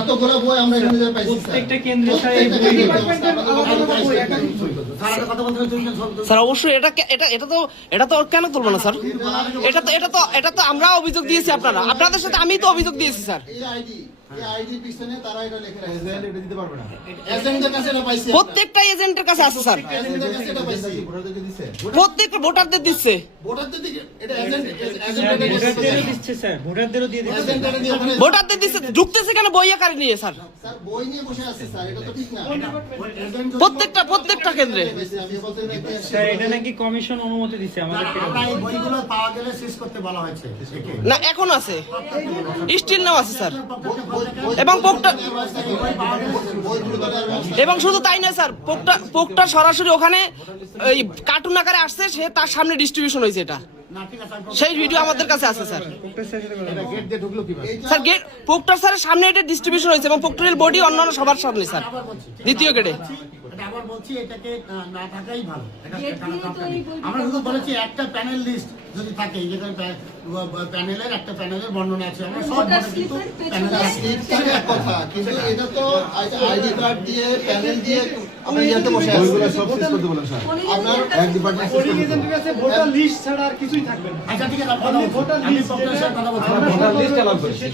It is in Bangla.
এতগুলো বই আমরা এখানে যে পাইছি প্রত্যেকটা কেন্দ্রে স্যার অবশ্যই এটা তো কেন তুলবো না স্যার? এটা তো আমরা অভিযোগ দিয়েছি আপনাদের সাথে আমি তো অভিযোগ দিয়েছি স্যার। এই আইডি পিছনে তারা এটা লিখে রাখছে, এজেন্ট এটা দিতে পারবে না। এজেন্টের কাছে এটা পাইছি, প্রত্যেকটা এজেন্টের কাছে আছে স্যার, এজেন্টের কাছে এটা পাইছি। প্রত্যেক ভোটারদের দিচ্ছে। ভোটারদের দিকে এটা এজেন্টের দিচ্ছে স্যার, ভোটারদেরও দিয়ে দিচ্ছে। এজেন্টের দিয়ে ওখানে ভোটারদের দিচ্ছে, ঢুকতেছে কেন বই আকারে নিয়ে স্যার? স্যার বই নিয়ে বসে আছে স্যার, এটা তো ঠিক না। প্রত্যেকটা কেন্দ্রে আমি বলতে স্যার এটা নাকি কমিশন অনুমতি দিচ্ছে আমাদেরকে। আমরা এই বইগুলো পাওয়া গেলে শেষ করতে বলা হয়েছে। না এখন আছে, স্টিল নাও আছে স্যার। এবং এবং শুধু তাই না স্যার, পোকটা সরাসরি ওখানে ওই কার্টুন আকারে আসছে, সে তার সামনে ডিস্ট্রিবিউশন হয়েছে, এটা সেই ভিডিও আমাদের কাছে আছে স্যার। স্যার গেট পোকটার স্যারের সামনে এটা ডিস্ট্রিবিউশন হয়েছে এবং পোকটারের বডি অন্যান্য সবার সামনে স্যার, দ্বিতীয় গেটে। আবার বলছি এটাকে না থাকাই ভালো। আমরা শুধু বলেছি একটা প্যানেল লিস্ট যদি থাকে, যেটা প্যানেলের একটা প্যানেলের বর্ণনা আছে, আমরা সব কিন্তু প্যানেল এক কথা, কিন্তু এটা তো আইডি কার্ড দিয়ে প্যানেল দিয়ে আমরা ইয়াতে বসে আছি। ওইগুলো সব শেষ করতে বলেন স্যার, আপনার এক ডিপার্টমেন্ট পোলিং এজেন্টের কাছে ভোটার লিস্ট ছাড়া আর কিছুই থাকবে না। আচ্ছা ঠিক আছে, ভোটার লিস্ট কথা বলছি। ভোটার লিস্ট অ্যালাউ করছি।